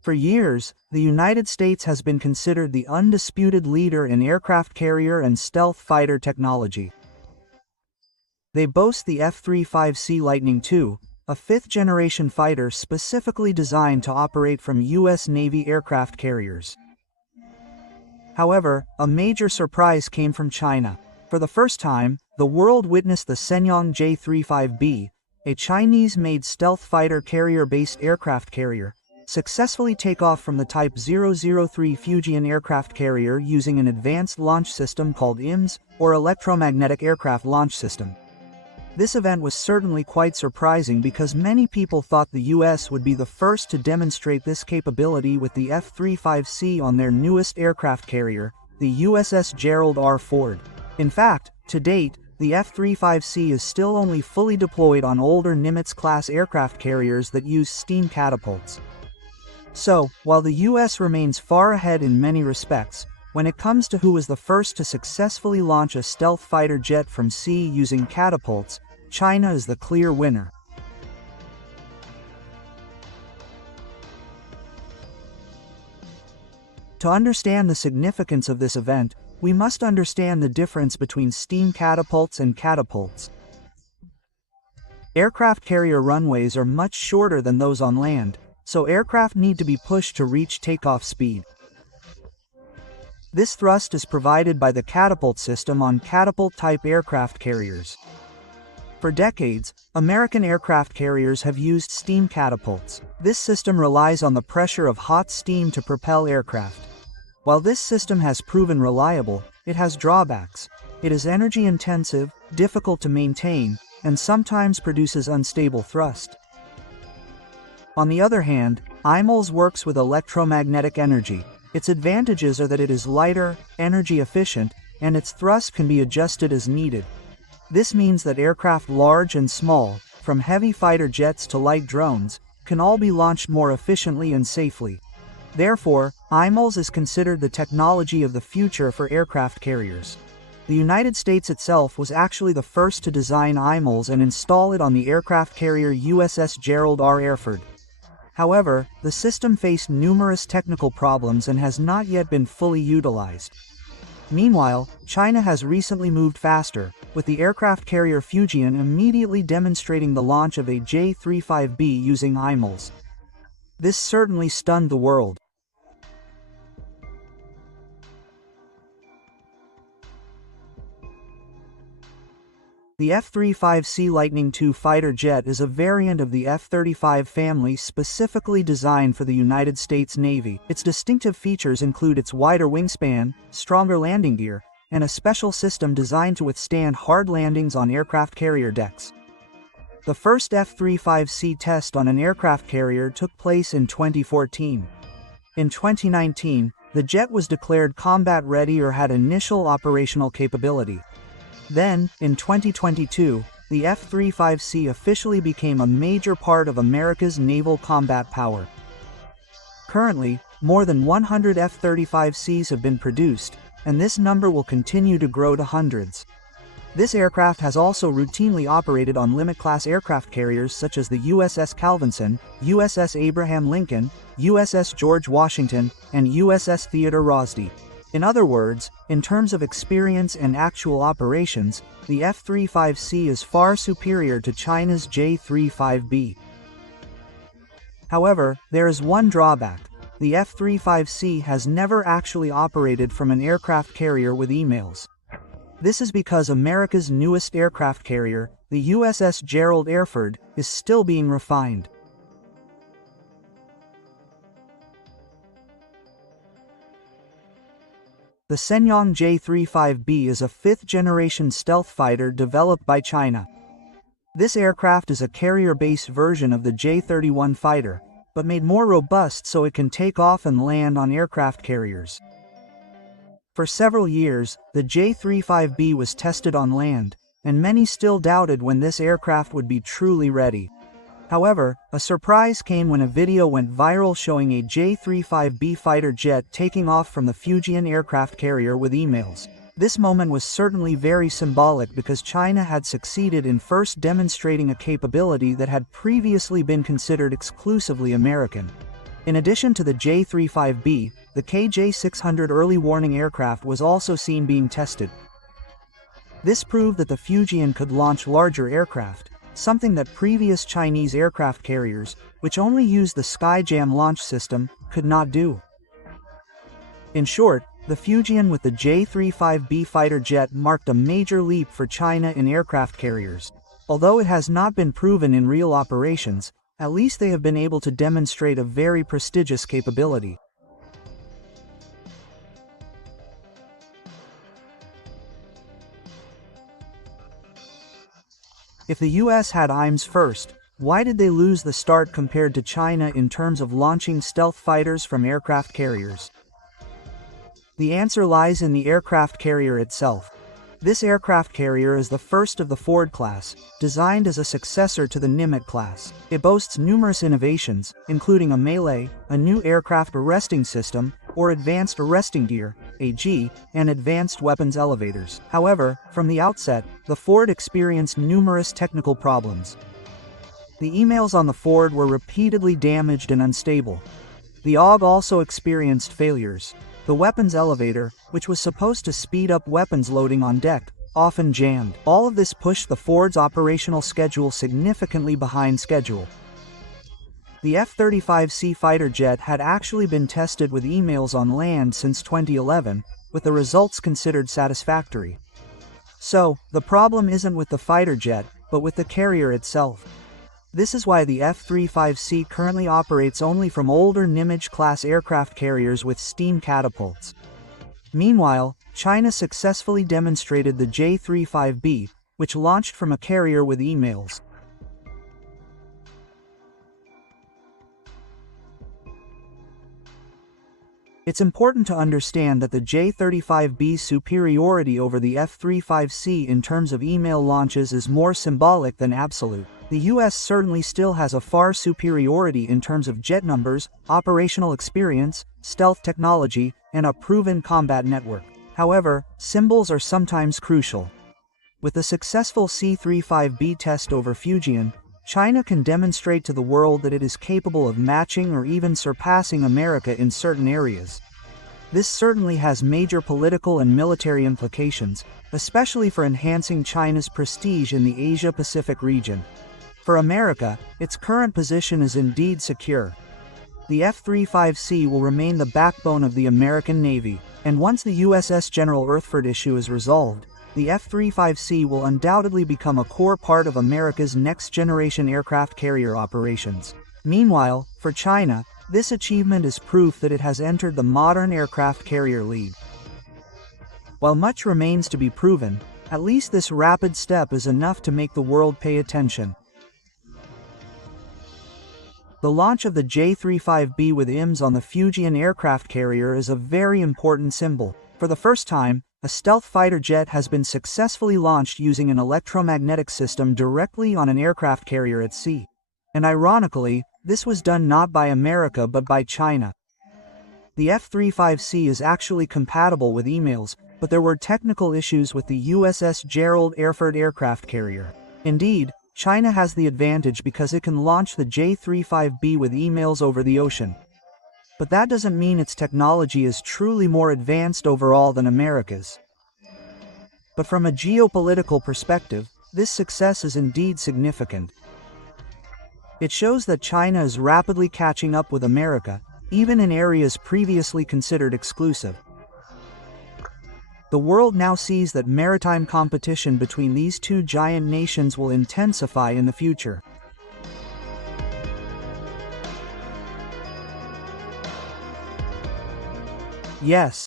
For years, the United States has been considered the undisputed leader in aircraft carrier and stealth fighter technology. They boast the F-35C Lightning II, a fifth-generation fighter specifically designed to operate from U.S. Navy aircraft carriers. However, a major surprise came from China. For the first time, the world witnessed the Shenyang J-35B, a Chinese-made stealth fighter carrier-based aircraft carrier, successfully take off from the Type 003 Fujian aircraft carrier using an advanced launch system called IMS, or Electromagnetic Aircraft Launch System. This event was certainly quite surprising because many people thought the US would be the first to demonstrate this capability with the F-35C on their newest aircraft carrier, the USS Gerald R. Ford. In fact, to date, the F-35C is still only fully deployed on older Nimitz-class aircraft carriers that use steam catapults. So, while the US remains far ahead in many respects, when it comes to who was the first to successfully launch a stealth fighter jet from sea using catapults, China is the clear winner. To understand the significance of this event, we must understand the difference between steam catapults and catapults. Aircraft carrier runways are much shorter than those on land, so aircraft need to be pushed to reach takeoff speed. This thrust is provided by the catapult system on catapult-type aircraft carriers. For decades, American aircraft carriers have used steam catapults. This system relies on the pressure of hot steam to propel aircraft. While this system has proven reliable, it has drawbacks. It is energy-intensive, difficult to maintain, and sometimes produces unstable thrust. On the other hand, IMLS works with electromagnetic energy. Its advantages are that it is lighter, energy efficient, and its thrust can be adjusted as needed. This means that aircraft large and small, from heavy fighter jets to light drones, can all be launched more efficiently and safely. Therefore, IMLS is considered the technology of the future for aircraft carriers. The United States itself was actually the first to design IMLS and install it on the aircraft carrier USS Gerald R. Ford. However, the system faced numerous technical problems and has not yet been fully utilized. Meanwhile, China has recently moved faster, with the aircraft carrier Fujian immediately demonstrating the launch of a J-35B using IMLS. This certainly stunned the world. The F-35C Lightning II fighter jet is a variant of the F-35 family specifically designed for the United States Navy. Its distinctive features include its wider wingspan, stronger landing gear, and a special system designed to withstand hard landings on aircraft carrier decks. The first F-35C test on an aircraft carrier took place in 2014. In 2019, the jet was declared combat-ready or had initial operational capability. Then, in 2022, the F-35C officially became a major part of America's naval combat power. Currently, more than 100 F-35Cs have been produced, and this number will continue to grow to hundreds. This aircraft has also routinely operated on Limit-class aircraft carriers such as the USS Calvinson, USS Abraham Lincoln, USS George Washington, and USS Theodore Roosevelt. In other words, in terms of experience and actual operations, the F-35C is far superior to China's J-35B. However, there is one drawback. The F-35C has never actually operated from an aircraft carrier with emails. This is because America's newest aircraft carrier, the USS Gerald R. Ford, is still being refined. The Shenyang J-35B is a fifth-generation stealth fighter developed by China. This aircraft is a carrier-based version of the J-31 fighter, but made more robust so it can take off and land on aircraft carriers. For several years, the J-35B was tested on land, and many still doubted when this aircraft would be truly ready. However, a surprise came when a video went viral showing a J-35B fighter jet taking off from the Fujian aircraft carrier with emails. This moment was certainly very symbolic because China had succeeded in first demonstrating a capability that had previously been considered exclusively American. In addition to the J-35B, the KJ-600 early warning aircraft was also seen being tested. This proved that the Fujian could launch larger aircraft, something that previous Chinese aircraft carriers, which only used the Skyjam launch system, could not do. In short, the Fujian with the J-35B fighter jet marked a major leap for China in aircraft carriers. Although it has not been proven in real operations, at least they have been able to demonstrate a very prestigious capability. If the US had IMs first, why did they lose the start compared to China in terms of launching stealth fighters from aircraft carriers? The answer lies in the aircraft carrier itself. This aircraft carrier is the first of the Ford class, designed as a successor to the Nimitz class. It boasts numerous innovations, including a melee, a new aircraft arresting system, or advanced arresting gear, AG, and advanced weapons elevators. However, from the outset, the Ford experienced numerous technical problems. The emails on the Ford were repeatedly damaged and unstable. The AUG also experienced failures. The weapons elevator, which was supposed to speed up weapons loading on deck, often jammed. All of this pushed the Ford's operational schedule significantly behind schedule. The F-35C fighter jet had actually been tested with emails on land since 2011, with the results considered satisfactory. So, the problem isn't with the fighter jet, but with the carrier itself. This is why the F-35C currently operates only from older Nimitz-class aircraft carriers with steam catapults. Meanwhile, China successfully demonstrated the J-35B, which launched from a carrier with emails. It's important to understand that the J-35B's superiority over the F-35C in terms of email launches is more symbolic than absolute. The US certainly still has a far superiority in terms of jet numbers, operational experience, stealth technology, and a proven combat network. However, symbols are sometimes crucial. With the successful C-35B test over Fujian, China can demonstrate to the world that it is capable of matching or even surpassing America in certain areas. This certainly has major political and military implications, especially for enhancing China's prestige in the Asia-Pacific region. For America, its current position is indeed secure. The F-35C will remain the backbone of the American Navy, and once the USS General Earthford issue is resolved, the F-35C will undoubtedly become a core part of America's next-generation aircraft carrier operations. Meanwhile, for China, this achievement is proof that it has entered the modern aircraft carrier league. While much remains to be proven, at least this rapid step is enough to make the world pay attention. The launch of the J-35B with IMs on the Fujian aircraft carrier is a very important symbol. For the first time, a stealth fighter jet has been successfully launched using an electromagnetic system directly on an aircraft carrier at sea. And ironically, this was done not by America but by China. The F-35C is actually compatible with emails, but there were technical issues with the USS Gerald Erfurt aircraft carrier. Indeed, China has the advantage because it can launch the J-35B with emails over the ocean. But that doesn't mean its technology is truly more advanced overall than America's. But from a geopolitical perspective, this success is indeed significant. It shows that China is rapidly catching up with America, even in areas previously considered exclusive. The world now sees that maritime competition between these two giant nations will intensify in the future. Yes,